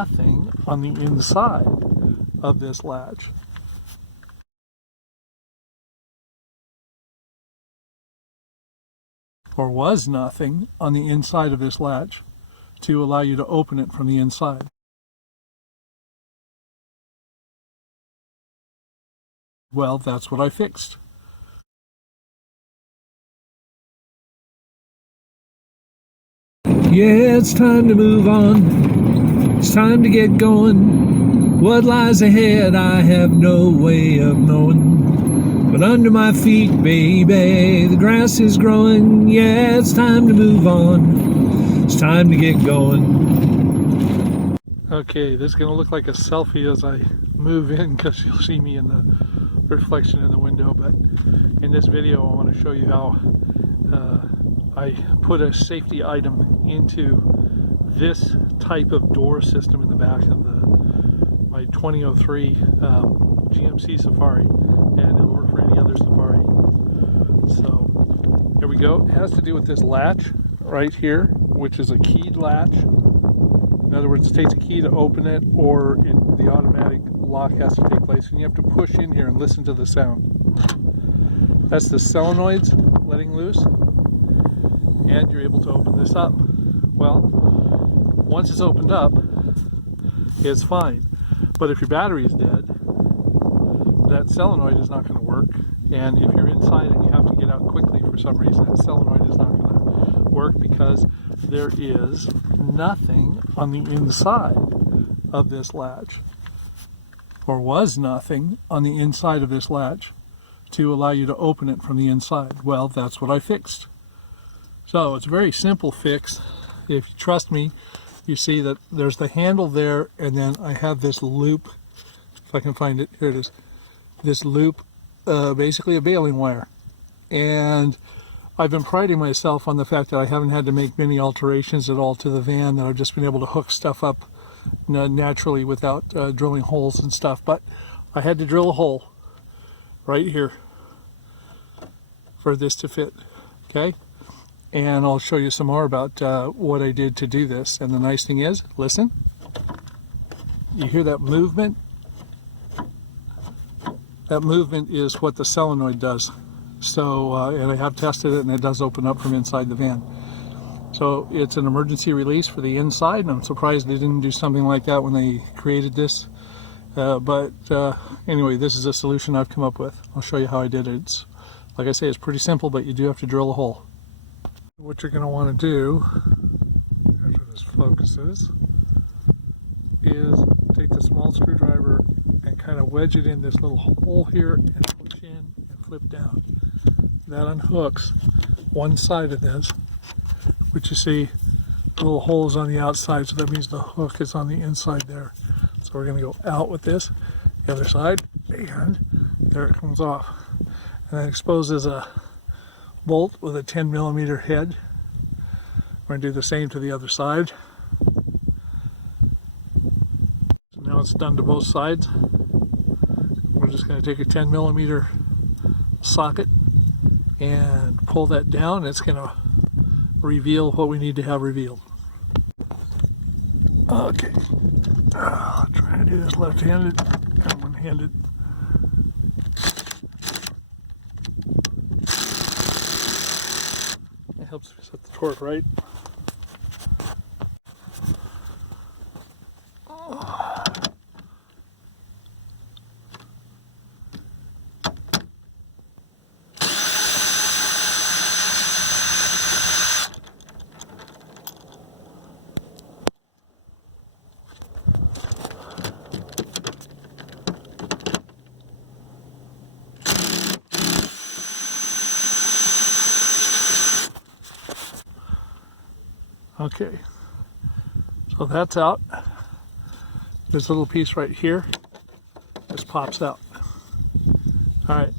nothing on the inside of this latch. Or was nothing on the inside of this latch to allow you to open it from the inside. Well, that's what I fixed. Yeah, it's time to move on. It's time to get going. What lies ahead, I have no way of knowing. But under my feet, baby, the grass is growing. Yeah, it's time to move on. It's time to get going. Okay, this is going to look like a selfie as I move in because you'll see me in the reflection in the window. But in this video, I want to show you how I put a safety item into this type of door system in the back of my 2003 GMC Safari, and it'll work for any other Safari. So here we go. It has to do with this latch right here, which is a keyed latch. In other words, it takes a key to open it, or the automatic lock has to take place, and you have to push in here and listen to the sound. That's the solenoids letting loose, and you're able to open this up. Well, once it's opened up, it's fine. But if your battery is dead, that solenoid is not going to work. And if you're inside and you have to get out quickly for some reason, that solenoid is not going to work because there is nothing on the inside of this latch, or was nothing on the inside of this latch to allow you to open it from the inside. Well, that's what I fixed. So it's a very simple fix. If you trust me, you see that there's the handle there, and then I have this loop. If I can find it, here it is. This loop, basically a baling wire. And I've been priding myself on the fact that I haven't had to make many alterations at all to the van, that I've just been able to hook stuff up naturally without drilling holes and stuff. But I had to drill a hole right here for this to fit, okay? And I'll show you some more about what I did to do this. And the nice thing is, listen, you hear that movement? That movement is what the solenoid does. So, and I have tested it, and it does open up from inside the van. So it's an emergency release for the inside, and I'm surprised they didn't do something like that when they created this. But anyway, this is a solution I've come up with. I'll show you how I did it. It's, like I say, it's pretty simple, but you do have to drill a hole. What you're going to want to do, after this focuses, is take the small screwdriver and kind of wedge it in this little hole here and push in and flip down. That unhooks one side of this, which you see little holes on the outside, so that means the hook is on the inside there. So we're going to go out with this, the other side, and there it comes off. And that exposes a bolt with a 10mm head. We're going to do the same to the other side. So now it's done to both sides. We're just going to take a 10mm socket and pull that down. It's going to reveal what we need to have revealed. Okay, trying to do this left-handed and one-handed. It helps set the torque right. Okay, so that's out. This little piece right here just pops out. All right.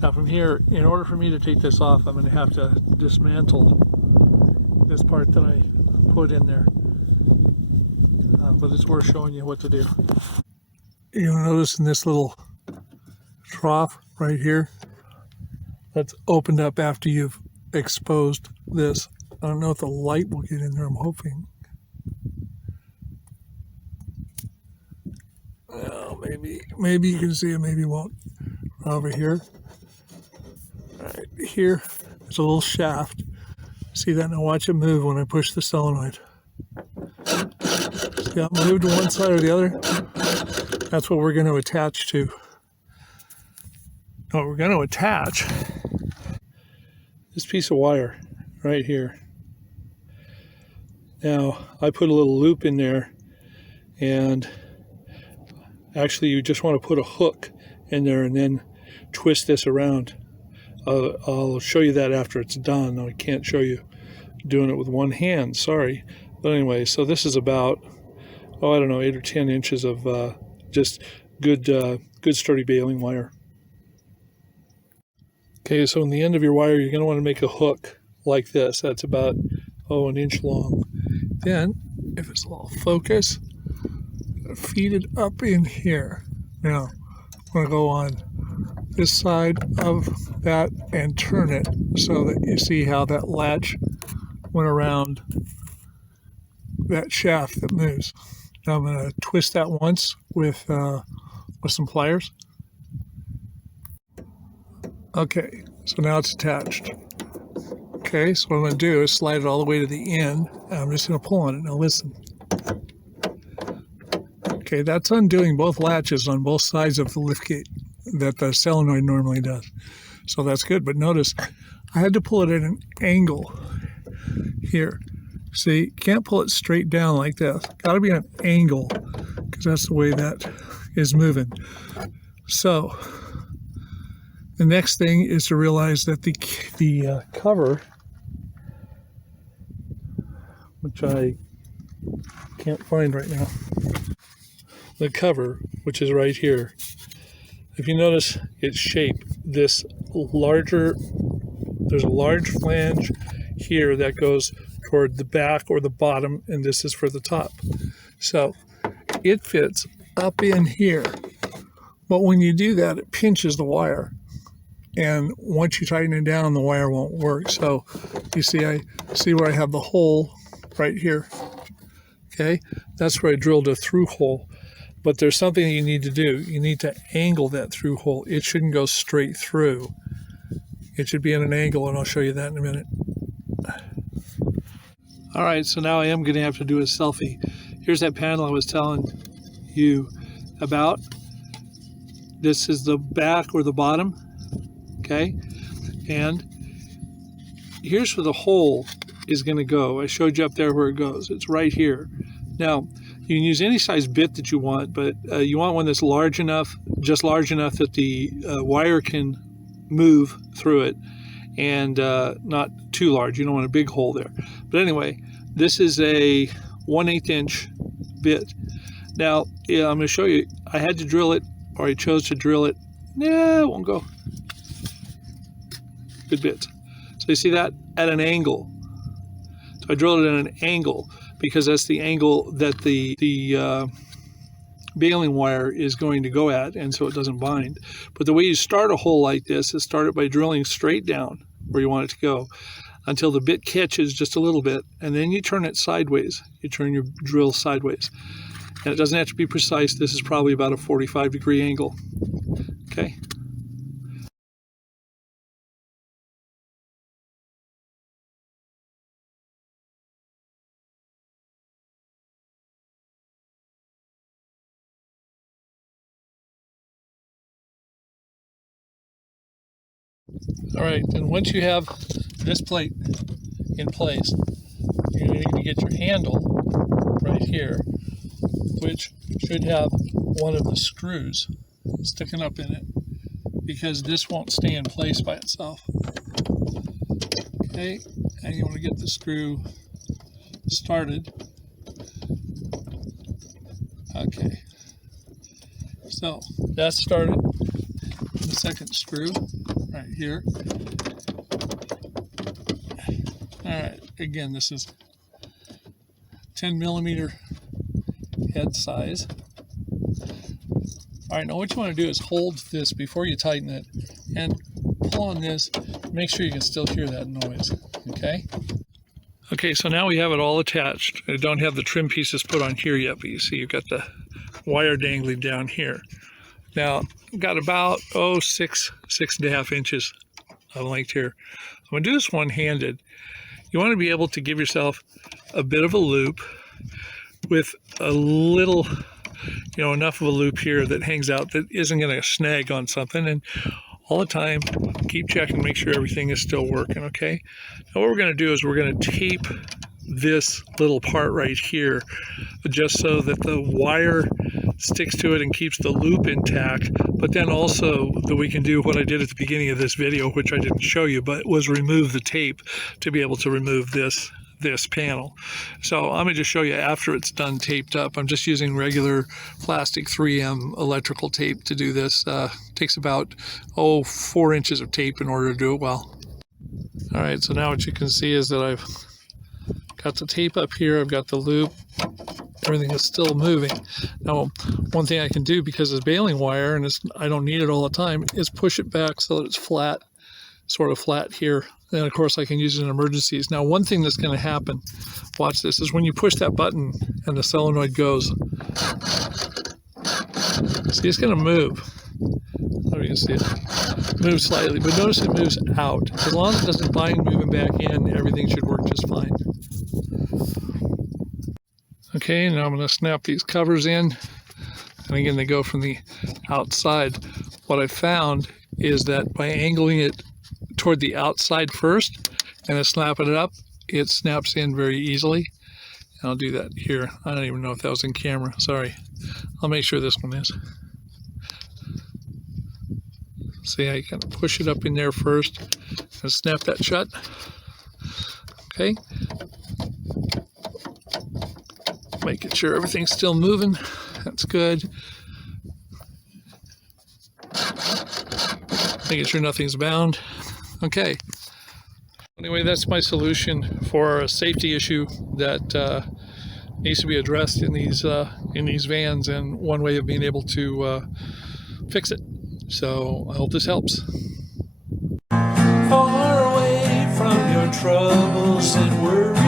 Now from here, in order for me to take this off, I'm going to have to dismantle this part that I put in there. But it's worth showing you what to do. You'll notice in this little trough right here, that's opened up after you've exposed this. I don't know if the light will get in there, I'm hoping. maybe you can see it, maybe you won't. Over here. Right here, there's a little shaft. See that? Now watch it move when I push the solenoid. See how it moved to one side or the other? That's what we're going to attach to. What we're going to attach, this piece of wire right here. Now, I put a little loop in there, and actually you just want to put a hook in there and then twist this around. I'll show you that after it's done. I can't show you doing it with one hand, sorry. But anyway, so this is about, I don't know, 8 or 10 inches of just good sturdy baling wire. Okay, so in the end of your wire, you're going to want to make a hook like this. That's about, an inch long. Then, if it's a little focus, feed it up in here. Now, I'm going to go on this side of that and turn it so that you see how that latch went around that shaft that moves. Now I'm going to twist that once with some pliers. Okay, so now it's attached. Okay, so what I'm going to do is slide it all the way to the end, and I'm just going to pull on it. Now listen. Okay, that's undoing both latches on both sides of the liftgate that the solenoid normally does. So that's good, but notice I had to pull it at an angle here. See, can't pull it straight down like this. Got to be an angle, because that's the way that is moving. So the next thing is to realize that the cover, which I can't find right now, the cover, which is right here, if you notice its shape, there's a large flange here that goes toward the back or the bottom, and this is for the top. So it fits up in here. But when you do that, it pinches the wire. And once you tighten it down, the wire won't work. So you see, I see where I have the hole right here. Okay, that's where I drilled a through hole. But there's something that you need to do. You need to angle that through hole. It shouldn't go straight through. It should be at an angle, and I'll show you that in a minute. All right, so now I am going to have to do a selfie. Here's that panel I was telling you about. This is the back or the bottom, okay? And here's where the hole is going to go. I showed you up there where it goes. It's right here. Now, you can use any size bit that you want, but you want one that's large enough, just large enough that the wire can move through it, and not too large. You don't want a big hole there. But anyway, this is a 1/8 inch bit. Now, I'm going to show you. I had to drill it, or I chose to drill it. Yeah, it won't go. Good bits. So you see that at an angle. So I drilled it at an angle because that's the angle that the baling wire is going to go at, and so it doesn't bind. But the way you start a hole like this is start it by drilling straight down where you want it to go until the bit catches just a little bit, and then you turn it sideways. You turn your drill sideways. And it doesn't have to be precise. This is probably about a 45-degree angle. Okay. All right, then once you have this plate in place, you need to get your handle right here, which should have one of the screws sticking up in it, because this won't stay in place by itself. Okay, and you want to get the screw started. Okay, so that's started. The second screw right here. All right, again, this is 10 millimeter head size. All right, now what you want to do is hold this before you tighten it and pull on this. Make sure you can still hear that noise, okay? Okay, so now we have it all attached. I don't have the trim pieces put on here yet, but you see you've got the wire dangling down here. Now, I've got about, 6.5 inches of length here. I'm going to do this one-handed. You want to be able to give yourself a bit of a loop with a little, enough of a loop here that hangs out that isn't going to snag on something. And all the time, keep checking, make sure everything is still working, okay? Now what we're going to do is we're going to tape this little part right here just so that the wire sticks to it and keeps the loop intact, but then also that we can do what I did at the beginning of this video, which I didn't show you, but was remove the tape to be able to remove this panel. So I'm going to just show you after it's done taped up. I'm just using regular plastic 3M electrical tape to do this. Takes about 4 inches of tape in order to do it well. All right, so now what you can see is that I've got the tape up here, I've got the loop, everything is still moving. Now, one thing I can do, because it's baling wire and I don't need it all the time, is push it back so that it's flat, sort of flat here. And of course I can use it in emergencies. Now, one thing that's going to happen, watch this, is when you push that button and the solenoid goes, see, it's going to move. Oh, you can see it move slightly, but notice it moves out. As long as it doesn't bind moving back in, everything should work just fine. Okay, now I'm going to snap these covers in, and again they go from the outside. What I found is that by angling it toward the outside first and then snapping it up, it snaps in very easily. And I'll do that here. I don't even know if that was in camera, sorry. I'll make sure this one is. See how you kind of push it up in there first and snap that shut. Okay. Making sure everything's still moving. That's good. Making sure nothing's bound. Okay. Anyway, that's my solution for a safety issue that needs to be addressed in these vans, and one way of being able to fix it. So I hope this helps. Far away from your troubles and worries.